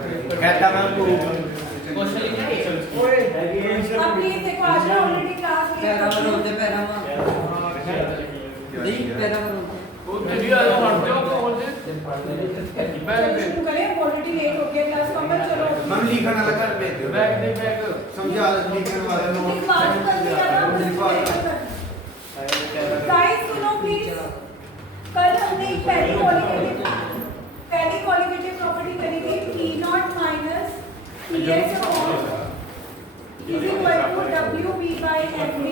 कहता मैं को क्वेश्चन लिखना है ओए अब प्लीज देखो आज ना ऑलरेडी क्लास में पैरा में रोते पैरा में नहीं पैरा में रोते वो तेरी आलो पढ़ते हो तो बोलते शुरू करें ऑलरेडी लेट हो गया क्लास कमल चलो हम लिखना लगा कर दे बैग दे बैग समझा लिखने वाला प्लीज बात कर दिया ना गाइस सुनो प्लीज कल हमने एक पहली क्वालिटेटिव प्रॉपर्टी करी थी P naught minus PS is equal to WB by MB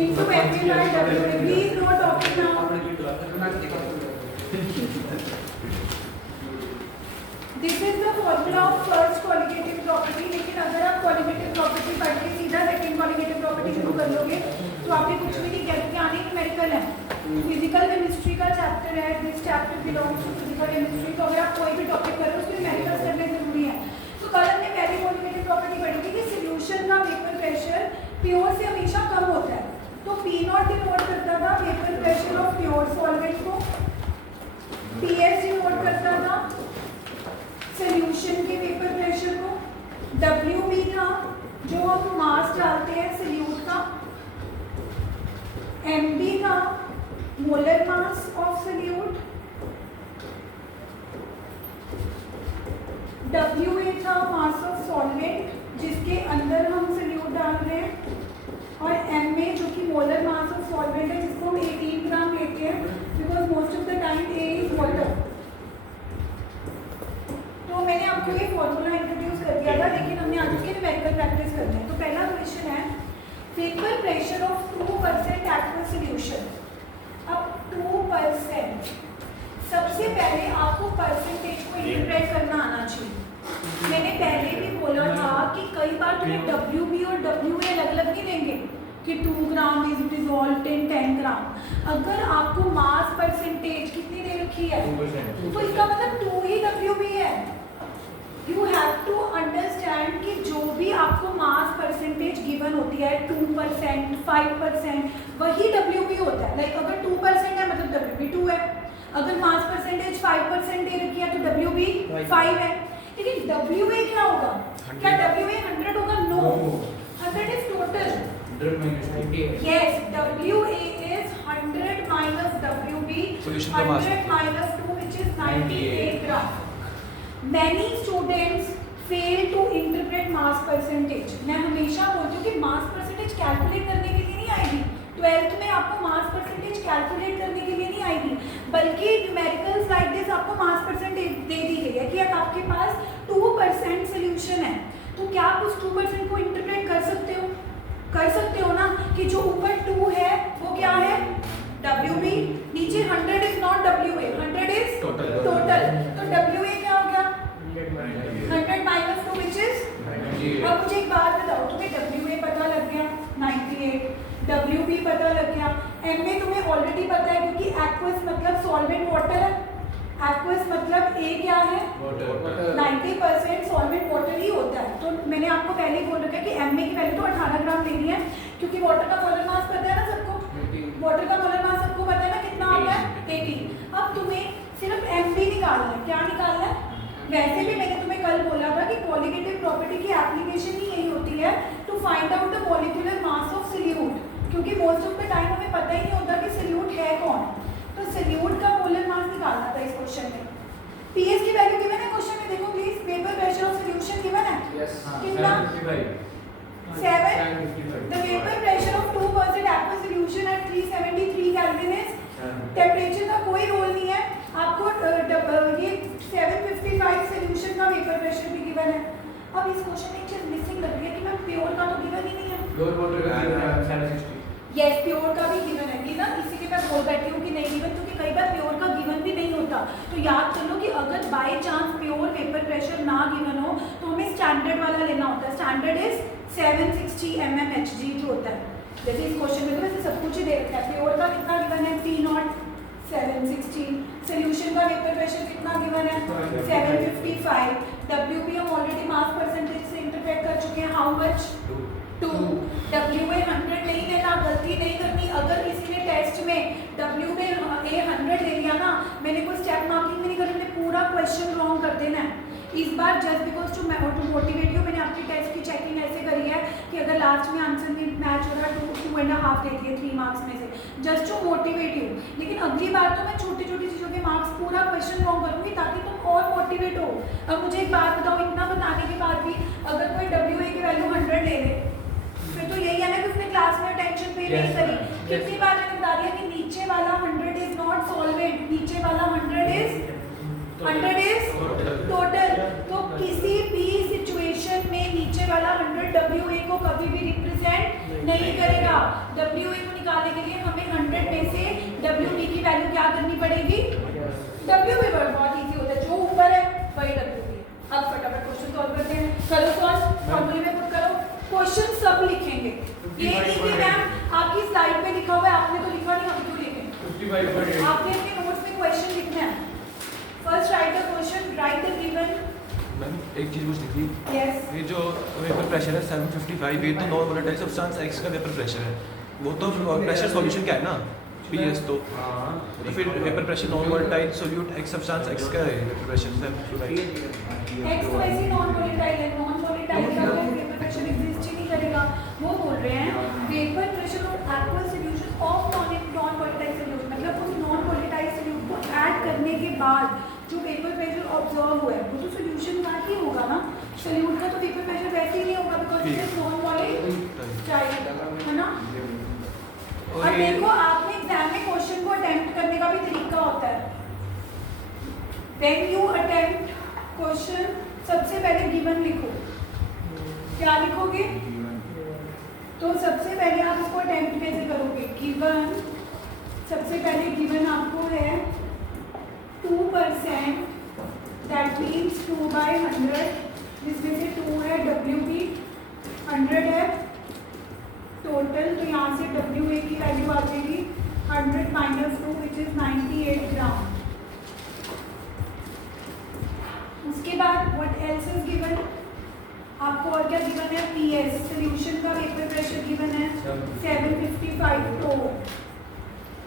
into MB by WB. Please no talking now. This is the formula of first qualitative property. लेकिन अगर आप qualitative property पढ़ के सीधा second qualitative property शुरू कर लोगे तो आपने कुछ भी नहीं किया क्योंकि आने न्यूमेरिकल है फिजिकल केमिस्ट्री का चैप्टर है this chapter belongs to physical chemistry तो अगर आप कोई भी टॉपिक कर रहे हो उसमें न्यूमेरिकल्स करने जरूरी है तो कल हमने पहली क्वालिटेटिव प्रॉपर्टी पढ़ी थी कि सॉल्यूशन का वेपर प्रेशर प्योर से हमेशा कम होता है तो P नॉट डिनोट करता था vapour pressure of pure solvent को PS डिनोट करता था सॉल्यूशन के वेपर प्रेशर को WB था जो हम मास डालते हैं सॉल्यूट का MB था molar mass of solute WA था मास ऑफ सॉल्वेंट जिसके अंदर हम सॉल्यूट डाल रहे हैं और MA जो कि मोलर मास ऑफ सॉल्वेंट है जिसको हम 18 ग्राम लेते हैं because most of the time A is water तो मैंने आपको ये फॉर्मूला इंट्रोड्यूस कर दिया था लेकिन हमने आज उसकी न्यूमेरिकल प्रैक्टिस करनी है तो पहला क्वेश्चन है vapour pressure of 2% aqueous solution अब 2% सबसे पहले आपको परसेंटेज को इंटरप्रेट करना आना चाहिए मैंने पहले भी बोला था कि कई बार तुम्हें WB और WA अलग-अलग नहीं देंगे कि 2 ग्राम इज डिसॉल्व्ड इन 10 ग्राम अगर आपको मास परसेंटेज कितनी दे रखी है 2% तो इसका मतलब 2 ही WB है यू हैव टू अंडरस्टैंड कि जो भी आपको मास परसेंटेज गिवन होती है 2% 5% वही WB होता है लाइक अगर 2% है मतलब WB 2 है अगर मास परसेंटेज 5% दे रखी है तो WB 5 है लेकिन WA क्या होगा क्या WA 100 होगा no 100 is total yes WA is 100 minus WB 100 minus 2 which is 98 gram many students fail to interpret mass percentage मैं हमेशा बोलती हूँ कि mass percentage कैलकुलेट करने के लिए नहीं आएगी 12th में आपको मास परसेंटेज कैलकुलेट करने के लिए नहीं आएगी बल्कि न्यूमेरिकल्स लाइक दिस आपको मास परसेंटेज दे दी गई है कि अगर आपके पास 2% सॉल्यूशन है तो क्या आप उस 2% को इंटरप्रेट कर सकते हो ना कि जो ऊपर 2 है वो क्या है WB नीचे 100 is not WA 100 is total तो WA क्या हो गया 100 माइनस 2 व्हिच इज अब मुझे एक बात बताओ तुम्हें WA पता लग गया 98 WB पता लग गया MA तुम्हें ऑलरेडी पता है क्योंकि एक्वस मतलब सॉल्वेंट वाटर है एक्वस मतलब A क्या है 90% सॉल्वेंट वाटर ही होता है तो मैंने आपको पहले ही बोल रखा है कि MA की वैल्यू तो 18 ग्राम लेनी है क्योंकि वाटर का मोलर मास पता है ना सबको वाटर का मोलर मास सबको पता है ना कितना होता है 18 अब तुम्हें सिर्फ MB निकालना है क्या निकालना है वैसे भी मैंने तुम्हें कल बोला था कि क्वालिटेटिव प्रॉपर्टी की एप्लीकेशन ही यही होती है to find out the molecular mass of solute क्योंकि मोस्ट ऑफ द टाइम हमें पता ही नहीं होता कि सॉल्यूट है कौन तो सॉल्यूट का मोलर मास निकालना था इस क्वेश्चन में PS की वैल्यू गिवन है क्वेश्चन में देखो please vapour pressure of solution given है कितना 7 the vapour pressure of 2% aqueous solution at 373 kelvin is temperature का कोई रोल नहीं है आपको ये 755 सॉल्यूशन का वेपर प्रेशर भी गिवन है अब इस क्वेश्चन में एक चीज मिसिंग लग रही है कि मैम प्योर का तो गिवन ही नहीं है प्योर वाटर का 760 यस प्योर का भी गिवन है कि ना इसीलिए मैं बोल बैठी हूँ कि नहीं गिवन क्योंकि कई बार प्योर का गिवन भी नहीं होता तो याद कर लो कि अगर by chance pure vapour pressure ना गिवन हो तो हमें स्टैंडर्ड वाला लेना होता है स्टैंडर्ड इज 760 mmHg जो होता है जैसे इस क्वेश्चन में तो वैसे सब कुछ ही दे रखा है प्योर का कितना गिवन है P नॉट 760 सॉल्यूशन का वेपर प्रेशर कितना गिवन है 755 WB हम ऑलरेडी मास परसेंटेज से इंटरप्रेट कर चुके हैं हाउ मच 2 WA 100 नहीं लेना गलती नहीं करनी अगर किसी ने टेस्ट में WA 100 ले लिया ना मैंने कोई स्टेप मार्किंग नहीं करनी पूरा क्वेश्चन रॉन्ग कर देना है इज बार just because to motivate you, मैंने आपकी टेस्ट की चेकिंग ऐसे करी है कि अगर लास्ट में आंसर में मैच हो रहा है 2.5 देती है 3 मार्क्स में से, जस्ट टू मोटिवेट यू। लेकिन अगली बार तो मैं छोटी छोटी चीज़ों के मार्क्स पूरा क्वेश्चन रॉन्ग करूँगी ताकि तुम और मोटिवेट हो। अब मुझे एक बात बताओ, इतना बताने के बाद भी अगर कोई WA की वैल्यू 100 ले ले, फिर तो यही है ना कि उसने क्लास में अटेंशन पे नहीं करी। कितनी बार मैंने बता दिया कि नीचे वाला 100 इज नॉट सॉल्वेंट, नीचे वाला 100 इज टोटल। तो किसी भी सिचुएशन में नीचे वाला 100 WA को कभी भी रिप्रेजेंट नहीं करेगा। WA को निकालने के लिए हमें 100 में से WB की वैल्यू क्या करनी पड़ेगी? WB बहुत इजी होता है, जो ऊपर है वही WB। अब फटाफट क्वेश्चन सॉल्व करते हैं। करो सॉल्व, फॉर्मूले में पुट करो, क्वेश्चन सब लिखेंगे। ये नहीं कि मैम आपकी स्लाइड पे लिखा हुआ है आपने तो लिखा नहीं, हम क्यों लिखें? 55.8 आपने अपने नोट्स में क्वेश्चन लिखना है। First right the question, right the given. Ma'am एक चीज़ पूछनी थी, यस, ये जो वेपर प्रेशर है 755, ये तो नॉन वोलेटाइल सब्सटेंस एक्स का वेपर प्रेशर है, वो तो प्रेशर सॉल्यूशन क्या है ना PS, तो फिर vapour pressure non volatile solute x substance x का है वेपर प्रेशर 755। एक्स तो ऐसे नॉन वोलेटाइल है, नॉन वोलेटाइल का कोई वेपर प्रेशर एग्जिस्ट ही नहीं करेगा। वो बोल रहे हैं vapour pressure of aqueous solution of non volatile solution, मतलब उस नॉन वोलेटाइल सॉल्यूट को ऐड करने के बाद जो वेपर प्रेशर ऑब्जर्व हुआ है वो तो सॉल्यूशन का ही होगा ना। सॉल्यूट का तो वेपर प्रेशर वैसे ही नहीं होगा because it is non volatile, है ना। अब देखो आपने एग्जाम में क्वेश्चन को अटेम्प्ट करने का भी तरीका होता है। व्हेन यू अटेम्प्ट क्वेश्चन, सबसे पहले गिवन लिखो। क्या लिखोगे? तो सबसे पहले आप इसको अटेम्प्ट कैसे करोगे? गिवन, सबसे पहले गिवन आपको है 2%, दैट मीन्स 2/100, जिसमें से 2 है WB, 100 है टोटल। तो यहाँ से WA की वैल्यू आ जाएगी 100 माइनस 2 विच इज 98 ग्राम। उसके बाद व्हाट एल्स इज गिवन? आपको और क्या गिवन है? PS, सॉल्यूशन का वेपर प्रेशर गिवन है 755 टोल।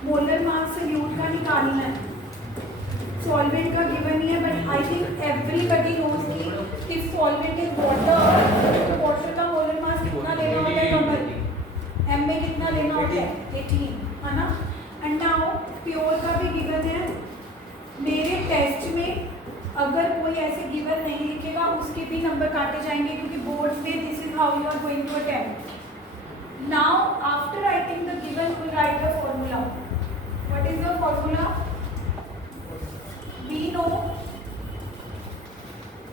मोलर मास सॉल्यूट का निकालना है, सॉल्वेंट का गिवन ही है, but I think everybody knows कि इफ सॉल्वेंट इज वाटर तो वाटर का मोलर मास कितना लेना होता है? कमल M में कितना लेना होता है? 18, है ना। एंड नाउ प्योर का भी गिवन है। मेरे टेस्ट में अगर कोई ऐसे गिवन नहीं लिखेगा उसके भी नंबर काटे जाएंगे क्योंकि बोर्ड्स में this is how you are going to attempt. Now after writing the given will write the formula. What is the formula? We know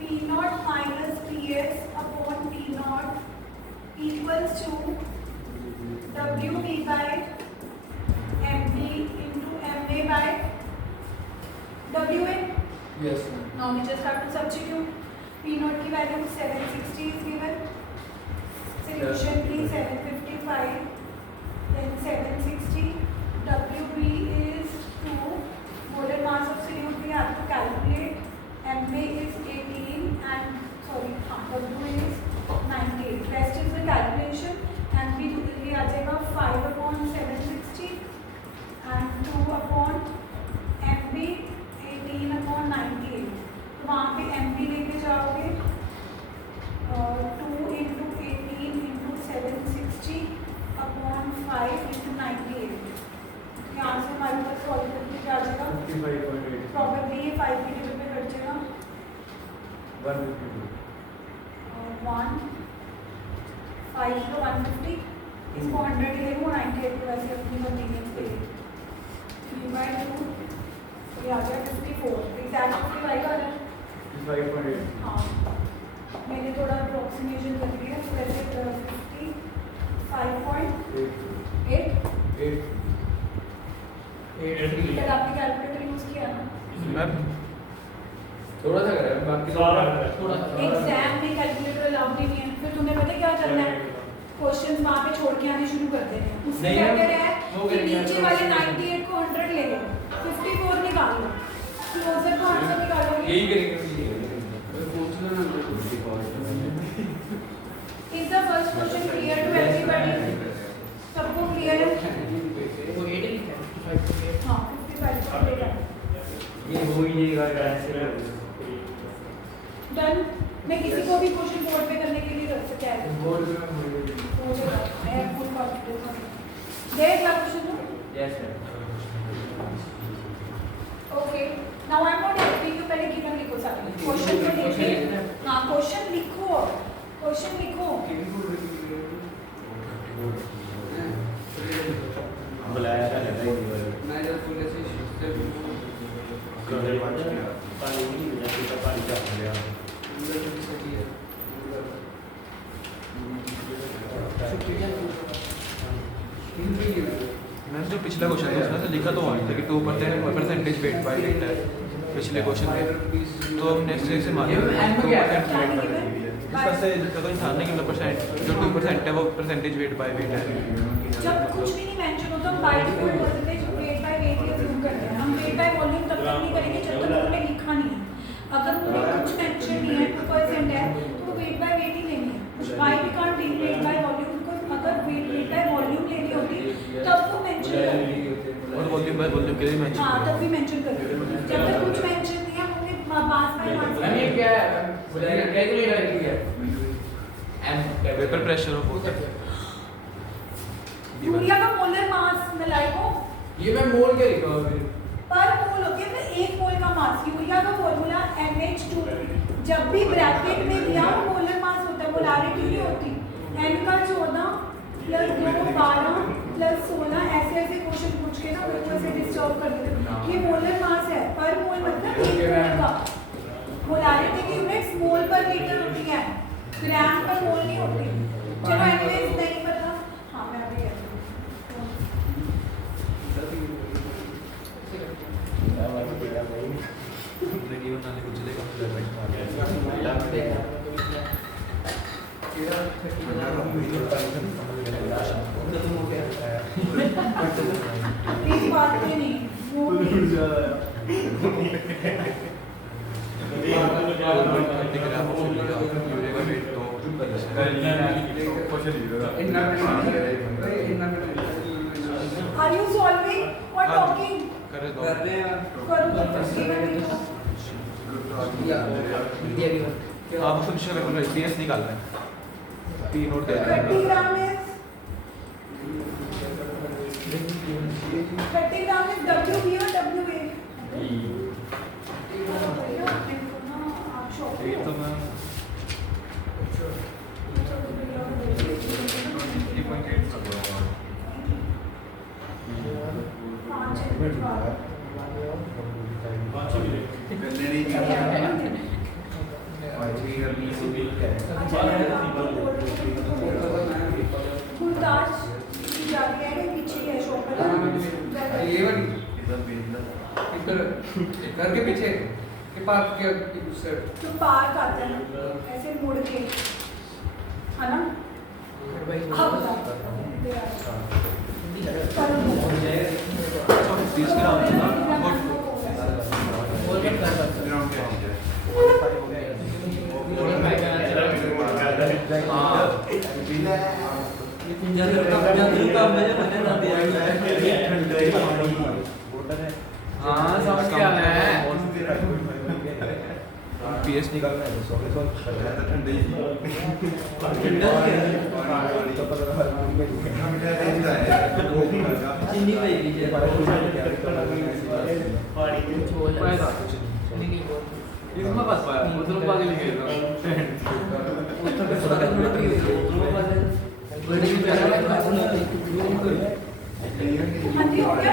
P0 minus PS upon P0 equals to WB by MD into MA by WA. Yes, ma'am. Now we just have to substitute. P0 की value 760 is given. Solution P 755, then 760. WB is 2. Molar mass of solute we have to calculate. MA is 18 and WA is 98. Rest is the calculation. MB ये आ जाएगा 5/760 and 2/MB 18/98. तो वहाँ पे MB लेके जाओगे 2 into 18 into 760 upon 5 into 98. यहाँ से हमारे पास सॉल्व करके क्या आ जाएगा? 55.8. प्रॉबेबली ये 5 की जगह पे कट जाएगा 152. 1 5 को 150, इसको 100 ही लेंगे, 98 को वैसे अपनी कन्वीनियंस पे 3/2 ये आ गया 54। एग्जैक्ट 55 आ रहा है। 55.8. हाँ, मैंने थोड़ा अप्रोक्सीमेशन कर दिया तो वैसे 55.8 8. तक आपने कैलकुलेटर यूज़ किया ना? मैम थोड़ा सा करें बाकी सारा थोड़ा एग्जाम में कैलकुलेटर अलाउड ही नहीं है। फिर तुम्हें पता है क्या करना है? क्वेश्चंस वहाँ पे छोड़ के आने शुरू कर देने हैं। उससे नहीं, बेहतर वो है कि करेंगे, नीचे वाले 98 को 100 ले लो, 54 निकाल लो, क्लोजर को आंसर निकालोगे। यही करेंगे। Is the first question clear to everybody? सबको क्लियर है? वो 8 लिखा है 55.8. हाँ 55 को क्लियर है। ये हो ही नहीं रहा है ऐसे। डन। मैं किसी को भी क्वेश्चन बोर्ड पे करने के लिए रख सकता है बोर्ड में हो गई। I have full confidence. देख ला question yes sir. Okay now I am not helping you. पहले गिवन लिखो सारे क्वेश्चन को लिखिए। हां क्वेश्चन लिखो, क्वेश्चन लिखो। बुलाया था मैं जब पूरे से पानी नहीं मिला तो पानी जा गया मैंने जो पिछला क्वेश्चन है उसमें से लिखा तो वही था कि 2% परसेंटेज वेट बाय वेट है पिछले क्वेश्चन में। तो हमने से मान लिया 2% वेट बाय इसका से इसका तो इंसान नहीं कि मतलब परसेंट जो 2% है वो परसेंटेज वेट बाय वेट है। जब कुछ भी नहीं मेंशन होता हम by default percentage weight by weight he assume करते हैं। हम वेट बाय वॉल्यूम तब तक नहीं करेंगे जब तक उन्होंने लिखा नहीं है। अगर उन्होंने कुछ मेंशन नहीं है 2% है तो वेट बाय वेट ही लेनी है। By we can't take weight by volume because अगर वेट बाय वॉल्यूम लेनी होती तब वो मेंशन करते और वॉल्यूम बाय वॉल्यूम के लिए मेंशन हां तब भी मेंशन करते। जब तक कुछ मेंशन नहीं है हमने पास बाय मार्क्स मैंने क्या है कैलकुलेटर की है M vapour pressure of water. Urea का मोलर मास नलायको ये मैं मोल के लिखा हूं फिर पर मोल होती है ना 1 मोल का मास। यूरिया का फार्मूला NH2 जब भी ब्रैकेट में दिया वो मोलर मास होता है, मोलारिटी नहीं होती। n का 14 प्लस 2 12 प्लस 16 ऐसे ऐसे क्वेश्चन पूछ के ना बिल्कुल ऐसे डिस्टर्ब कर देते हैं। ये मोलर मास है पर मोल मतलब 1 मोल का। मोलारिटी की यूनिट्स मोल पर लीटर होती है, ग्राम पर मोल नहीं होती। चलो एनीवेज नहीं पता। हां मैं अभी कहती लेकिन नाले कुछ लेगा प्लीज बात पे नहीं वो यूरिया का वेट तो आर यू सॉल्विंग और टॉकिंग कर दो करो तो आप फंक्शन में कोई PS निकालना है P note they 30 gram is 30 gram is WB और WA ये तो मैं ये वाली घर के पीछे के पार्क के दूसरे तो पार्क आता है ऐसे मुड़ के है ना। अब तो 30 ग्राम हाँ समझ के आना है PS निकालना है इसमें बस पाया उधर पागल ही गया हाँ जी हो गया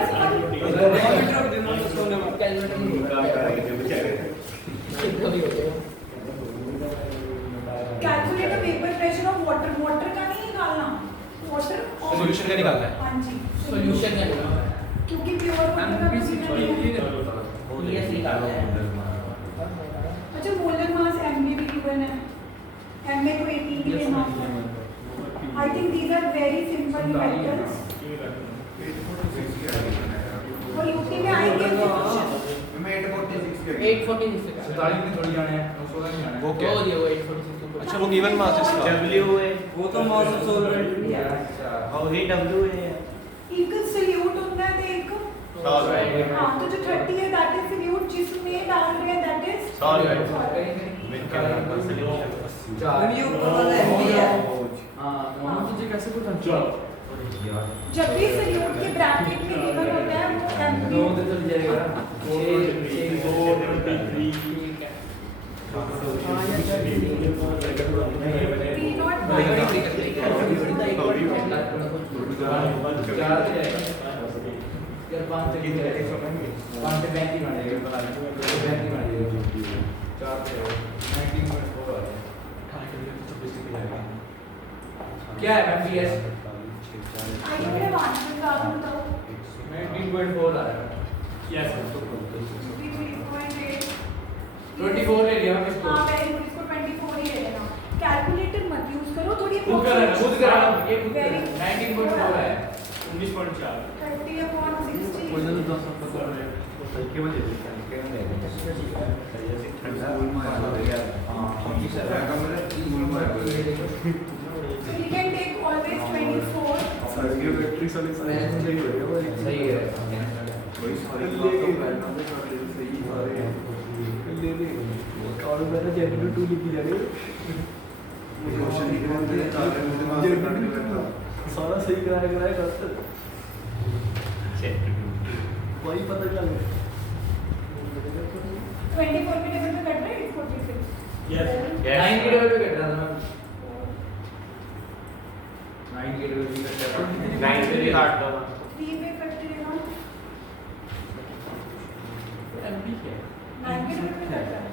calculate vapour pressure of water. Water का नहीं निकालना, वाटर सॉल्यूशन का निकालना है। हाँ जी सॉल्यूशन है क्योंकि प्योर वाटर का कुछ नहीं है। अच्छा मोलर मास MA भी गिवन है, MA को 18 के लिए मास है। I think these are very simple numericals और यूपी में आएंगे मैं 846 के 846 का 47 में थोड़ी जाने हैं 900 का नहीं जाना है। वो क्या वो ये वो 846 अच्छा वो गिवन मास इसका W है वो तो मास ऑफ सॉल्वेंट नहीं है और ही W है एक सल्यूट होता है तो एक हाँ तो जो 30 है दैट इज सॉल्यूट, जिसमें डाल रहे हैं दैट इज सॉल्यूट। जब भी सॉल्यूट के ब्रैकेट में गिवन होता है वो क्या है ma'am PS? I don't have answer, आप बताओ। 19.4 आ रहा है। यस 3.8 24 ले लिया मैम इसको। हाँ वेरी गुड, इसको 24 ही ले लेना। कैलकुलेटर मत यूज करो, थोड़ी खुद कर ये खुद Very good. 19.4 है। 19.4 30 upon 60 so you can take always 24 सही है। सारा सही कराया डॉक्टर वही पता चल 24 के टेबल पे कट रहा है 46 यस 9 के लेवल पे कट रहा था मैम। 9 के लेवल पे कट रहा था। 9 से भी काट दो 3 पे कट रहेगा, एमपी क्या 9 के टेबल पे कट रहा है,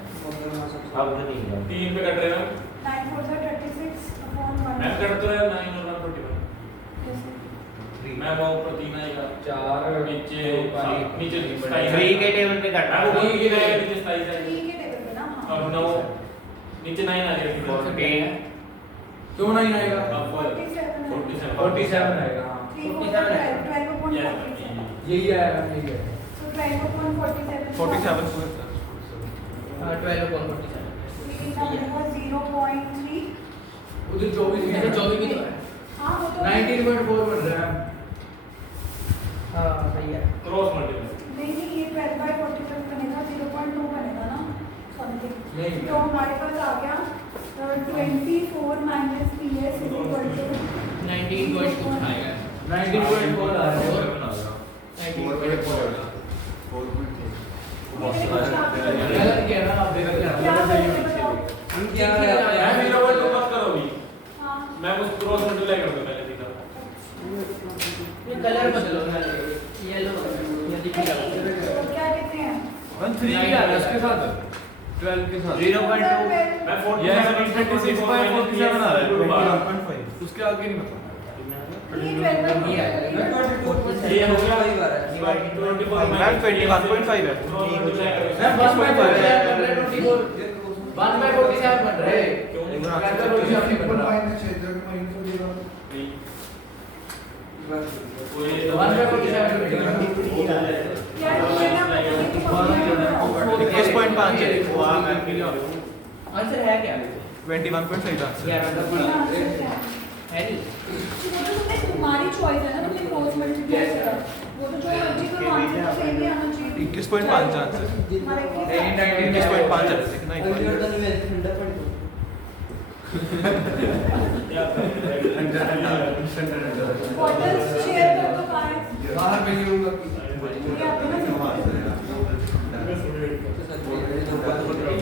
अब नहीं 3 पे कट रहे हैं 9 4 से 36 upon 1 मैम कट तो रहा 9 और 141 मैं वो ऊपर 3 आएगा 4 नीचे नीचे 3 के टेबल पे कट रहा है। 3 के नीचे 27 आएगा 3 के टेबल पे ना अब हाँ 9 नीचे 9 आ जाएगा क्यों नहीं आएगा? 47 47 आएगा। हाँ 12 upon Yes. 47 यही आएगा यही है। so 12 upon 47 47 हाँ 12 upon 47। ये का बनेगा 0.3 उधर 24 भी है। 24 भी तो है। हाँ वो तो 19.4 बन रहा है। हाँ सही है। क्रॉस मल्टीप्लाई नहीं ये 12 by 47 बनेगा 0.2 बनेगा ना समथिंग, नहीं। तो हमारे पास आ गया 24 minus PS is equal to 19.4 आएगा। 19.4 आ रहा है। 19.4 गलत किया ना आप देखो क्या क्या करेंगे बताओ? क्या मैं मेरा वर्ड तो मत करो अभी हाँ मैं उस क्रॉस मल्टीप्लाई कर दूं पहले सीधा ये कलर बदलो ना येलो ये दिख रहा है। तो क्या कहते हैं 3 भी आ रहा है उसके साथ 12 के साथ 0.2 मैं 46.47 आ रहा है उसके आगे नहीं बता ये 12 ये आएगा ना ये हो गया वही बात है। मैम 21.5 है मैं 1/47 बन रहा है 24 1/47 बन रहा है कैलकुलेटर नहीं बन रहा 21.5 है आंसर है क्या 21 सही था यार मतलब है नहीं वो तो तुमने तुम्हारी चॉइस है ना, तुमने क्रॉस मल्टीप्लाई करा, वो तो जो मर्जी करो आंसर तो सेम ही आना चाहिए। 21.5 आंसर हमारा 21.5 है देखना एक बार बॉटल्स शेयर कर दो गाइस, बाहर भेजूंगा ये आपको ना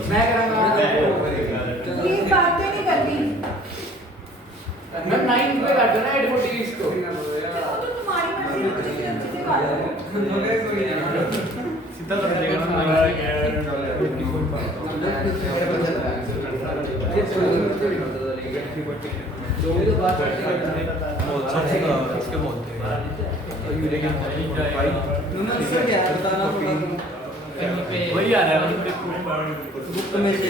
मैं करांगा प्लीज बातें नहीं करनी, मैं 9 पे काट दो ना 840 इसको वो तो तुम्हारी मर्जी है, मुझे किसी अच्छे से काटो। सीधा कर देगा जो भी तो बात करते हैं इसके बोलते हैं यूरिया के वही आ रहा है बुक में से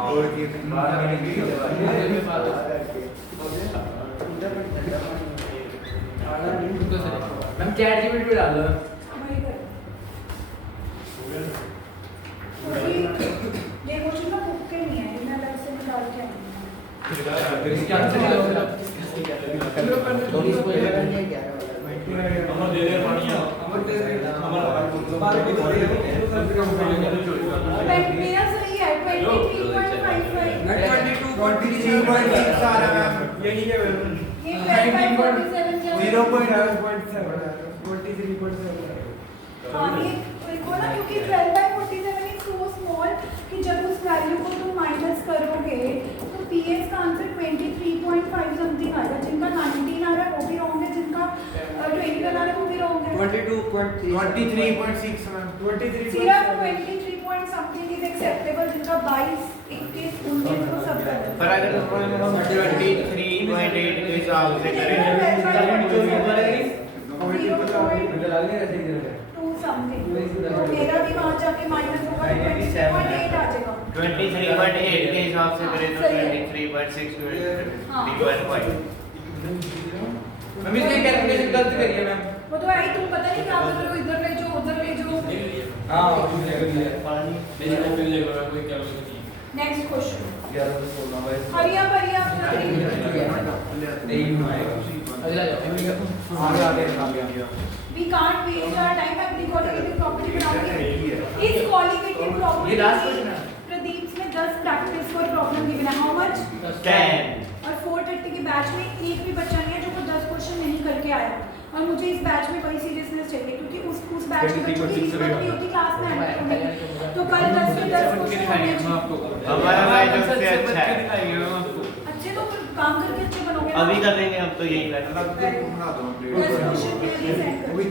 और की मैम चैट जीपीटी पे डाल दो वही कर। क्योंकि ये क्वेश्चन ना बुक के नहीं है, ये मैं अलग से निकाल के आई हूँ। इसके आंसर नहीं होगा अमर दे दे पानी मेरा सही है 23.55 आ रहा है यही है ये 12.47 क्या है? 0.23.7 हाँ ये देखो ना क्योंकि 12/47 इज सो स्मॉल कि जब उस वैल्यू को तुम माइनस करोगे तो पीएस का आंसर 23.5 समथिंग आएगा। जिनका 19 आ रहा है वो भी रॉन्ग है, जिनका 21 आ रहा है वो भी रॉन्ग है। 23.6 मैम 23 सिर्फ 23 पॉइंट समथिंग इज एक्सेप्टेबल, जिनका 22 21 19 वो सब कर पर अगर हम 23.8 के हिसाब से करें टू समथिंग तो मेरा भी वहाँ जाके माइनस होगा 23.8 आ जाएगा। 23.8 के हिसाब से करें तो सही है। 23.6 हाँ। 3.5 मैम इसकी कैलकुलेशन गलत करी है मैम। वो तो आई तुम पता नहीं क्या कर रहे हो, इधर ले जाओ उधर ले जाओ। हां नेक्स्ट क्वेश्चन 11 से 16 भाई हरिया भरिया अगला जाओ आगे we can't waste our time and we got to get property बनाओगे इस qualitative property ये last question है। प्रदीप ने 10 प्रैक्टिस फॉर प्रॉब्लम गिवन है हाउ मच 10 और 430 के बैच में एक भी बच्चा नहीं है जो को 10 क्वेश्चन नहीं करके आया और मुझे इस बैच में बड़ी सीरियसनेस चाहिए क्योंकि उस बैच में बच्चों की हिम्मत नहीं होती क्लास में आने की। तो कल 10 से 10 क्वेश्चन होने हमारा बैच सबसे अच्छा है। अच्छे तो फिर काम करके अच्छे बनोगे ना। अभी कर लेंगे हम तो यही कर दस क्वेश्चन के लिए सेंड कर so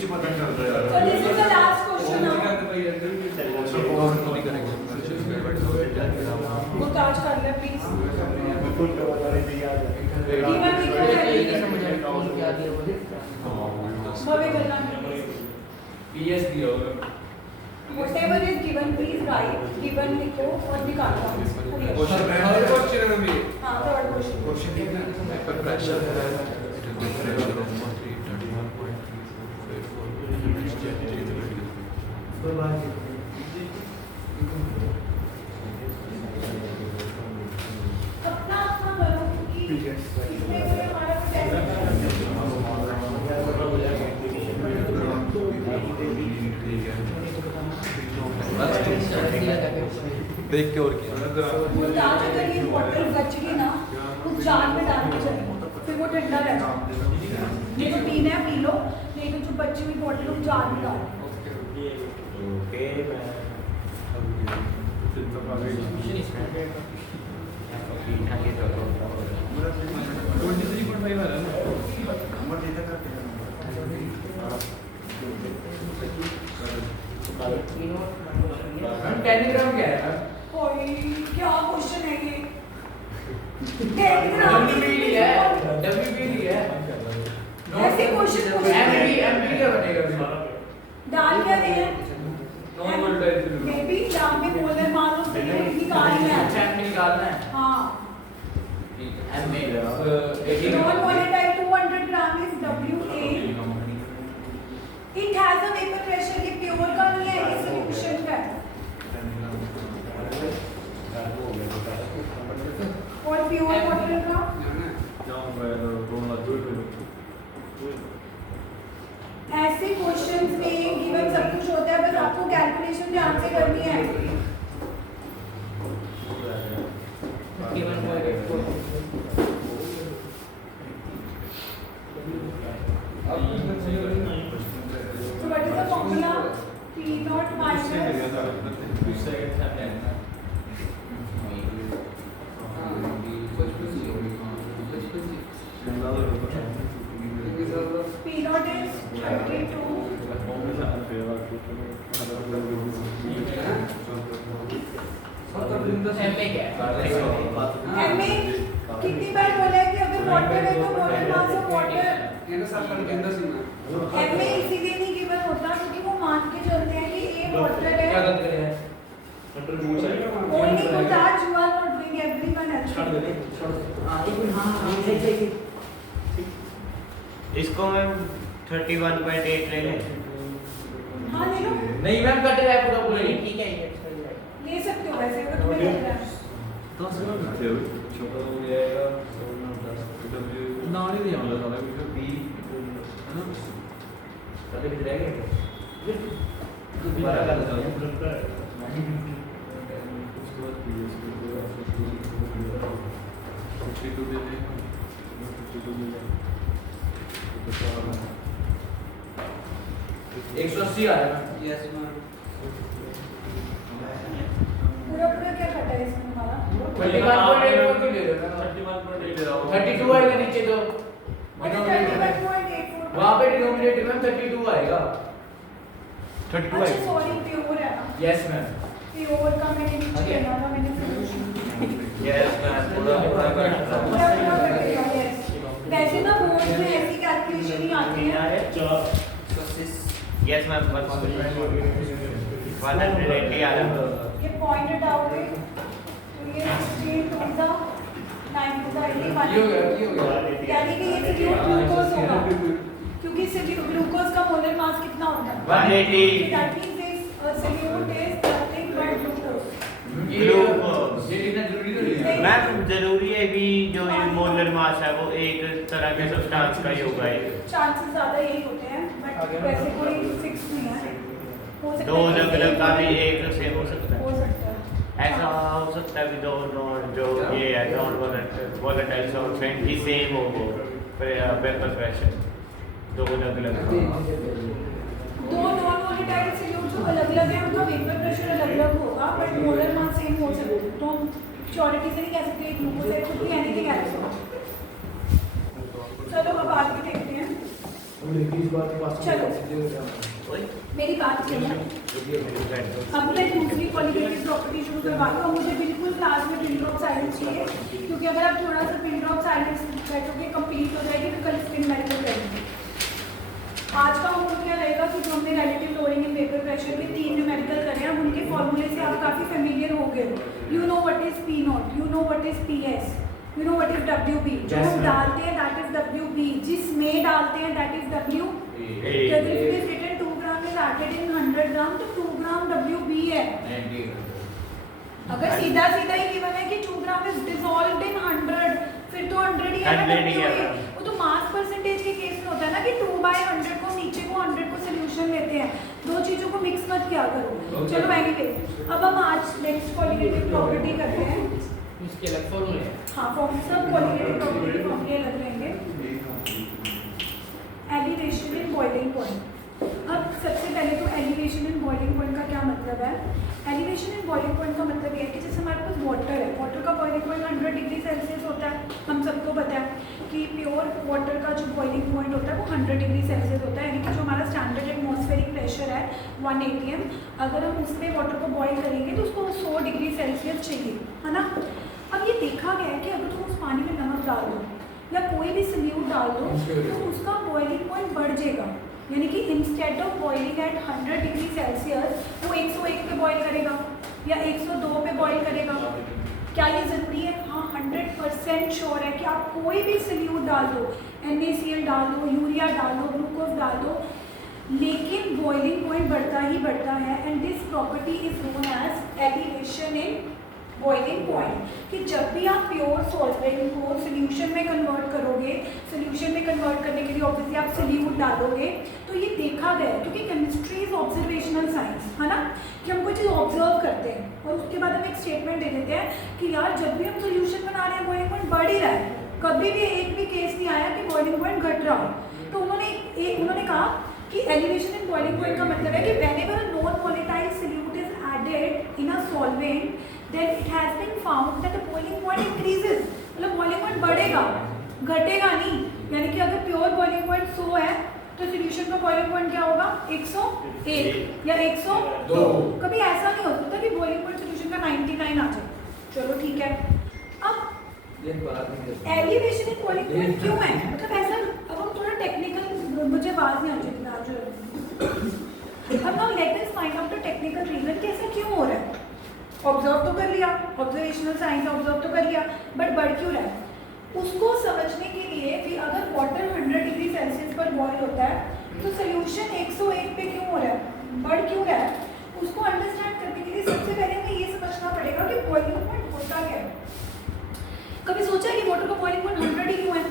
this is the last question now वो काज कर ले प्लीज भवे करना पीएस दिया होगा whatever is given please write given लिखो और निकालो क्वेश्चन है मेरे हां थर्ड क्वेश्चन पेपर प्रेशर है इट इज प्रेशर ऑफ 331.34 अपना अपना करो क्योंकि इसमें कोई हमारा देख के और किया वो आज अगर ये बॉटल बच गई ना तो जार में डाल के चलेगा फिर वो ठंडा रहेगा। ये तो पीना है पी लो, नहीं तो जो बची हुई बॉटल तुम जार में डालो। ओके टेलीग्राम क्या है? कोई क्या क्वेश्चन है ये? टेलीग्राम WPD है WPD है ऐसे क्वेश्चन MP क्या बनेगा डाल क्या रहे हैं? नॉर्मल टाइप बेबी डाल में मोलर मारो फिर निकालना है। चैट में निकालना है हाँ ठीक है एम में non volatile 200 gram is WA it has a vapour pressure. ये प्योर का नहीं है, ये सॉल्यूशन का है। और प्योर वाटर का ऐसे क्वेश्चंस में गिवन सब कुछ होता है, बस आपको कैलकुलेशन ध्यान से करनी है। So what is the formula? P naught minus P naught is 32. M A कितनी बार बोला है कि अगर वाटर है तो water mass of water M A इसीलिए नहीं गिवन होता क्योंकि वो मान के चलते हैं कि ए वाटर है। ओनली गुजरात जुआ नॉट डूइंग एवरीवन एक्चुअली। इसको मैम 31.8 ले लें। हाँ ले लो, नहीं मैम कट रहा है पूरा पूरा ही ठीक है ये ले सकते हो वैसे अगर तुम्हें लग रहा है। ना नहीं दिया मतलब साला क्योंकि 20 एक सौ अस्सी आ रहा है यस मैम पूरा पूरा क्या कटा है इसमें हमारा 31.84 की ले रहे हो ना 31.8 ले रहा हूँ 32 आएगा नीचे तो अच्छा डिनोमिनेटर 31.84 वहाँ पे डिनोमिनेटर में 32 आएगा 32 अच्छा है सॉरी प्योर है ना यस मैम प्योर का मैंने नीचे Okay. लेना था मैंने solution यस मैम पूरा पूरा पूरा पूरा कटेगा यस वैसे ना बोर्ड में ऐसी कैलकुलेशन ही आती है यस मैम 180 आ रहा है ये पॉइंट हटाओगे तो ये 16 टू द 9 टू द ये हो गया यानी कि ये सिल्यूट ग्लूकोज होगा क्योंकि सिल्यूट ग्लूकोज का मोलर मास कितना होता है 180 that means this solute is nothing but glucose ये लिखना जरूरी तो नहीं है मैम जरूरी है भी जो ये मोलर मास है वो एक तरह के सब्सटेंस का ही होगा ये चांसेस ज्यादा यही होते हैं बट वैसे कोई फिक्स नहीं है हो सकता दो है अलग अलग का भी एक सेम हो सकता है हो सकता है ऐसा हो सकता है कि दो नॉन जो ये है नॉन वोलेटाइल सॉल्वेंट ही सेम हो वो पेपर प्रेशर दो अलग अलग दो नॉन वोलेटाइल सिल्यूट जो अलग अलग है उनका वेपर प्रेशर अलग अलग होगा बट मोलर मास सेम हो सकता है तो हम श्योरिटी से नहीं कह सकते ग्लूकोज है खुद भी एनीथिंग एल्स चलो अब आगे देखते हैं चलो मेरी बात सुनो अब मैं दूसरी क्वालिटेटिव प्रॉपर्टी शुरू करवाती हूँ मुझे बिल्कुल क्लास में पिन ड्रॉप साइलेंस चाहिए क्योंकि अगर आप थोड़ा सा पिन ड्रॉप साइलेंस बैठोगे कंप्लीट हो जाएगी फिर कल स्पिन मेडिकल करेंगे आज का होमवर्क क्या रहेगा कि जो हमने relative loading in vapour pressure में 3 न्यूमेरिकल करे हैं उनके फॉर्मूले से आप काफ़ी फेमिलियर हो गए you know what is P naught you know what is P S you know what is W B जो हम डालते हैं दैट इज डब्ल्यू बी जिसमें डालते हैं दैट इज डब्ल्यू अगर it is written 2 gram is added in 100 gram तो 2 ग्राम W B है अगर सीधा सीधा ही गिवन है कि 2 ग्राम इज डिसॉल्व्ड इन 100 फिर तो 100 ही है ना 100 ही है। वो तो मास परसेंटेज के केस में होता है ना कि 2/100 को नीचे को 100 को सॉल्यूशन लेते हैं दो चीजों को मिक्स मत किया करो चलो एनीवे अब हम आज नेक्स्ट क्वालिटेटिव प्रॉपर्टी करते हैं इसके अलग फॉर्मूले हैं हाँ फॉर्म सब क्वालिटेटिव प्रॉपर्टी फॉर्मूले अलग रहेंगे एलिवेशन इन बॉइलिंग पॉइंट अब सबसे पहले तो एलिवेशन इन बॉइलिंग पॉइंट का क्या मतलब है एलिवेशन इन बॉइलिंग पॉइंट का मतलब ये है कि जैसे हमारे पास वाटर है वाटर का बॉइलिंग पॉइंट 100 डिग्री सेल्सियस होता है हम सबको पता है कि प्योर वाटर का जो बॉइलिंग पॉइंट होता है वो 100 डिग्री सेल्सियस होता है यानी कि जो हमारा स्टैंडर्ड एटमॉस्फेरिक प्रेशर है 1 atm अगर हम उसमें वाटर को बॉइल करेंगे तो उसको 100 डिग्री सेल्सियस चाहिए है ना अब ये देखा गया है कि अगर तुम उस पानी में नमक डाल दो या कोई भी सल्यूट डाल दो तो उसका बॉइलिंग पॉइंट बढ़ जाएगा यानी कि instead of boiling at 100 degree Celsius वो 101 पे बॉइल करेगा या 102 पे बॉइल करेगा क्या ये ज़रूरी है हाँ 100% श्योर है कि आप कोई भी सल्यूट डाल दो NaCl डाल दो यूरिया डाल दो ग्लूकोज डाल दो लेकिन बॉइलिंग पॉइंट बढ़ता ही बढ़ता है and this property is known as elevation in boiling point कि जब भी आप प्योर सॉल्वेंट को सोल्यूशन में कन्वर्ट करोगे सोल्यूशन में कन्वर्ट करने के लिए ऑब्वियसली आप सल्यूट डालोगे तो ये देखा गया है क्योंकि केमिस्ट्री इज ऑब्जर्वेशनल साइंस है ना कि हम कोई चीज़ ऑब्जर्व करते हैं और उसके बाद हम एक स्टेटमेंट दे देते हैं कि यार जब भी हम सोल्यूशन बना रहे हैं बॉइलिंग पॉइंट बढ़ ही रहा है कभी भी एक भी केस नहीं आया कि बॉइलिंग पॉइंट घट रहा हो तो उन्होंने कहा कि एलिवेशन इन बॉइलिंग पॉइंट का मतलब है कि whenever a non volatile solute is added in a solvent then it has been found that the boiling point increases मतलब boiling point बढ़ेगा घटेगा नहीं यानी कि अगर प्योर boiling point 100 है तो सॉल्यूशन का boiling point क्या होगा 101 या 102 कभी ऐसा नहीं हो सकता कि boiling point सॉल्यूशन का 99 आ जाए चलो ठीक है अब एलिवेशन इन boiling point क्यों है मतलब ऐसा अब हम थोड़ा टेक्निकल मुझे आवाज नहीं आ रही अब now let us find out the technical reason कि ऐसा क्यों हो रहा है ऑब्जर्व तो कर लिया ऑब्जर्वेशनल साइंस ऑब्जर्व तो कर लिया बट बढ़ क्यों रहा है उसको समझने के लिए कि अगर वाटर 100 डिग्री सेल्सियस पर बॉयल होता है तो सोल्यूशन 101 पे क्यों हो रहा है बढ़ क्यों रहा है उसको अंडरस्टैंड करने के लिए सबसे पहले हमें ये समझना पड़ेगा कि बॉइलिंग पॉइंट होता क्या है कभी सोचा है कि वाटर का बॉइलिंग पॉइंट 100 ही क्यों है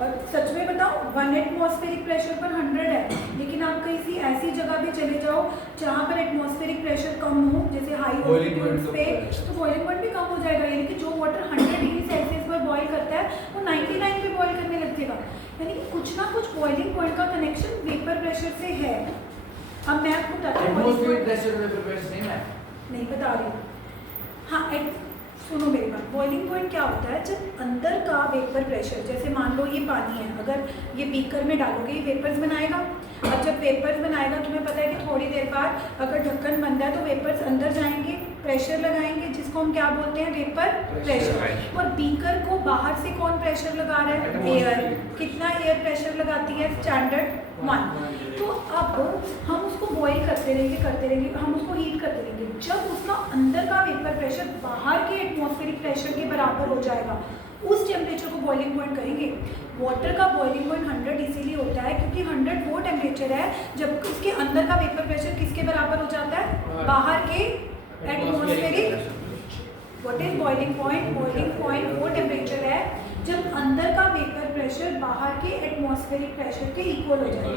और सच में बताओ 1 एटमॉस्फेरिक प्रेशर पर 100 है, लेकिन आप कहीं ऐसी जगह पे चले जाओ जहाँ पर एटमॉस्फेरिक प्रेशर कम हो, जैसे हाई ऑल्टीट्यूड्स पे, तो बॉइलिंग पॉइंट भी कम हो जाएगा। यानी कि जो वाटर 100 डिग्री सेल्सियस पर बॉईल करता है वो 99 पे बॉईल करने लग जाएगा। यानी कि कुछ ना कुछ बॉइलिंग पॉइंट का कनेक्शन वेपर प्रेशर से है। अब मैं आपको बताती हूँ एटमॉस्फेरिक प्रेशर वेपर प्रेशर नहीं है, नहीं बता रही हूँ। हाँ, सुनो मेरी बात। बॉइलिंग पॉइंट क्या होता है? जब अंदर का वेपर प्रेशर, जैसे मान लो ये पानी है, अगर ये बीकर में डालोगे ये वेपर्स बनाएगा। अब जब वेपर्स बनाएगा, तुम्हें पता है कि थोड़ी देर बाद अगर ढक्कन बंद है तो वेपर्स अंदर जाएंगे, प्रेशर लगाएंगे, जिसको हम क्या बोलते हैं? Vapour pressure. और बीकर को बाहर से कौन प्रेशर लगा रहा है? एयर। कितना एयर प्रेशर लगाती है? स्टैंडर्ड 1। तो अब हम उसको बॉईल करते रहेंगे, हम उसको हीट करते रहेंगे। जब उसका अंदर का वेपर प्रेशर बाहर के एटमॉस्फेरिक प्रेशर के बराबर हो जाएगा, उस टेम्परेचर को बॉइलिंग पॉइंट करेंगे। वाटर का बॉइलिंग पॉइंट 100 इसीलिए होता है क्योंकि 100 वो टेम्परेचर है जब उसके अंदर का वेपर प्रेशर किसके बराबर हो जाता है? बाहर के atmospheric. What is boiling point? Boiling point वो टेम्परेचर है जब अंदर का वेपर प्रेशर बाहर के एटमॉस्फेरिक प्रेशर के इक्वल हो जाए।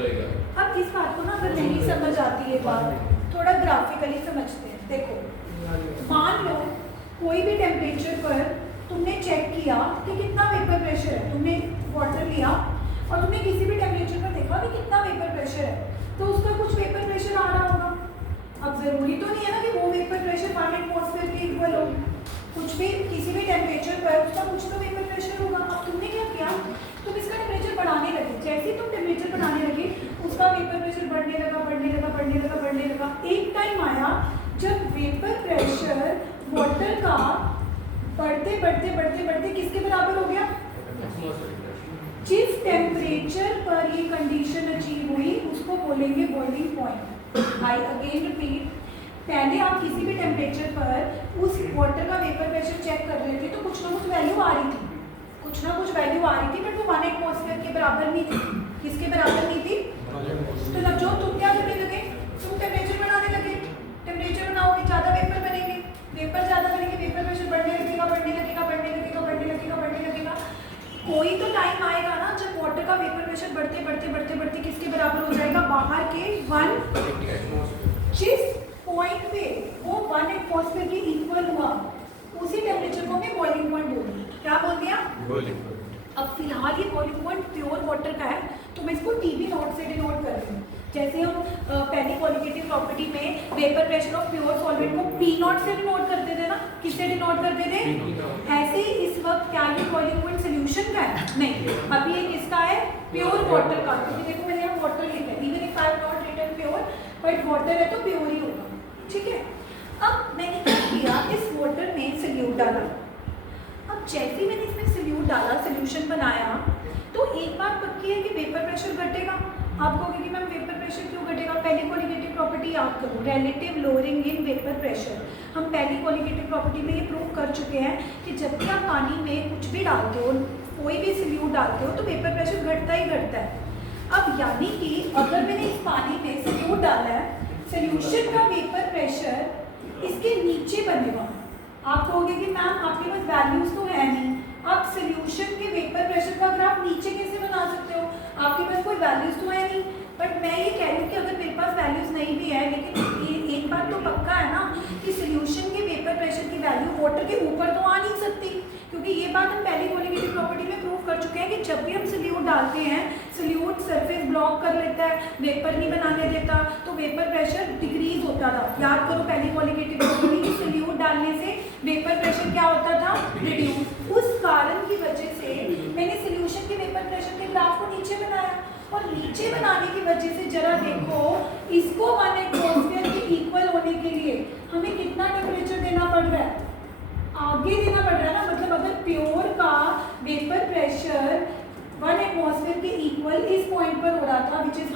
अब इस बात को ना अगर नहीं समझ आती है बात, थोड़ा ग्राफिकली समझते हैं। देखो, मान लो कोई भी टेम्परेचर पर तुमने चेक किया कि कितना वेपर प्रेशर है, तुमने वाटर लिया और तुमने किसी भी टेम्परेचर पर देखा कि कितना वेपर प्रेशर है, तो उसका कुछ वेपर प्रेशर आ रहा होगा। अब जरूरी तो नहीं है ना कि वो वेपर प्रेशर 1 एटमॉस्फेयर के इक्वल हो, कुछ भी किसी भी टेम्परेचर पर उसका कुछ तो वेपर प्रेशर होगा। अब तुमने क्या किया? तुम इसका टेम्परेचर बढ़ाने लगे। जैसे ही तुम टेम्परेचर बढ़ाने लगे, उसका वेपर प्रेशर बढ़ने लगा। एक टाइम आया जब वेपर प्रेशर वाटर का बढ़ते किसके बराबर हो गया? जिस टेम्परेचर पर ये कंडीशन अचीव हुई उसको बोलेंगे boiling point. I again repeat, पहले आप किसी भी टेम्परेचर पर उस वाटर का वेपर प्रेशर चेक कर रहे थे तो कुछ ना कुछ वैल्यू आ रही थी, बट वो 1 एटमॉस्फेयर के बराबर नहीं थी। किसके बराबर नहीं थी? तो जब जो तुम क्या करने लगे? तुम टेम्परेचर बढ़ाने लगे। टेम्परेचर बनाओगे, ज़्यादा वेपर बनेंगे, वेपर ज़्यादा बनेंगे, वेपर प्रेशर बढ़ने लगेगा। कोई तो टाइम आएगा ना जब वाटर का वेपर प्रेशर बढ़ते किसके बराबर हो जाएगा? बाहर के 1। जिस पॉइंट पे वो 1 एटमॉस्फेयर के इक्वल हुआ, उसी टेम्परेचर को हमें बॉइलिंग पॉइंट बोल दिया। क्या बोल दिया? अब फिलहाल ये बॉइलिंग पॉइंट प्योर वाटर का है, तो मैं इसको टीबी नोट से डिनोट कर रही हूँ। जैसे हम पहली क्वालिटेटिव प्रॉपर्टी में vapour pressure of pure solvent को पी नॉट से डिनोट करते थे ना, किससे डिनोट करते थे? ऐसे ही इस वक्त क्या ये बॉइलिंग पॉइंट सोल्यूशन का है? नहीं, अभी ये किसका है? प्योर वाटर का। क्योंकि देखो मैंने यहाँ वाटर लिखा है, even if I have not written pure, but water है तो प्योर ही होगा। ठीक है, अब मैंने क्या किया? इस वाटर में सोल्यूट डाला। अब जैसे मैंने इसमें सोल्यूट डाला, सोल्यूशन बनाया, तो एक बात पक्की है कि वेपर प्रेशर घटेगा। आप कहोगे कि मैम वेपर प्रेशर क्यों घटेगा? पहली क्वालिटेटिव प्रॉपर्टी याद करो, relative lowering in vapour pressure. हम पहली क्वालिटेटिव प्रॉपर्टी में ये प्रूव कर चुके हैं कि जब भी आप पानी में कुछ भी डालते हो, कोई भी सोल्यूट डालते हो, तो वेपर प्रेशर घटता ही घटता है। अब यानी कि अगर मैंने इस पानी में सोल्यूट डाला है, सोल्यूशन का वेपर प्रेशर इसके नीचे बनेगा। आप कहोगे कि मैम आपके पास वैल्यूज तो है नहीं, आप सोल्यूशन के वेपर प्रेशर का ग्राफ नीचे कैसे बना सकते हो? आपके पास कोई वैल्यूज तो है नहीं। बट मैं ये कह रही हूँ कि अगर मेरे पास वैल्यूज नहीं भी है, लेकिन ये एक बात तो पक्का है ना कि सोल्यूशन के वेपर प्रेशर की वैल्यू वाटर के ऊपर तो आ नहीं सकती, क्योंकि ये बात हम पहली क्वालिटेटिव प्रॉपर्टी में प्रूव कर चुके हैं कि जब भी हम सोल्यूट डालते हैं, सोल्यूट सरफेस ब्लॉक कर लेता है, वेपर नहीं बनाने देता, तो वेपर प्रेशर डिक्रीज होता था। याद करो पहली क्वालिटेटिव प्रॉपर्टी की सोल्यूट डालने से वेपर प्रेशर क्या होता था? रिड्यूस। उस कारण की वजह से मैंने सोल्यूशन के वेपर प्रेशर के ग्राफ को नीचे बनाया, और नीचे बनाने की वजह से जरा देखो, इसको 1 एटमॉस्फेयर के इक्वल होने के लिए हमें कितना टेम्परेचर देना पड़ रहा है? आगे देना पड़ रहा है ना। मतलब अगर प्योर का वेपर प्रेशर 1 एटमॉस्फेयर के इक्वल इस पॉइंट पर हो रहा था, विच इज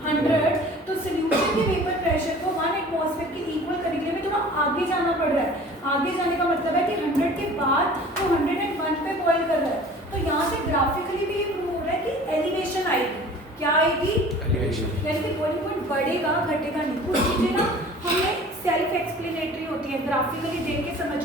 100, तो सोल्यूशन के वेपर प्रेशर को 1 एटमॉस्फेयर के इक्वल करने के लिए थोड़ा आगे जाना पड़ रहा है। आगे जाने का मतलब है कि 100 के बाद वो 101 पे बॉइल कर रहा है। तो यहाँ से ग्राफिकली भी ये प्रूव हो रहा है कि एलिवेशन आएगी। क्या आएगी? एलिवेशन। यानी कि बॉइलिंग पॉइंट बढ़ेगा, घटेगा नहीं। कुछ चीजें ना हमें सेल्फ एक्सप्लेनेटरी होती है, ग्राफिकली देख के समझ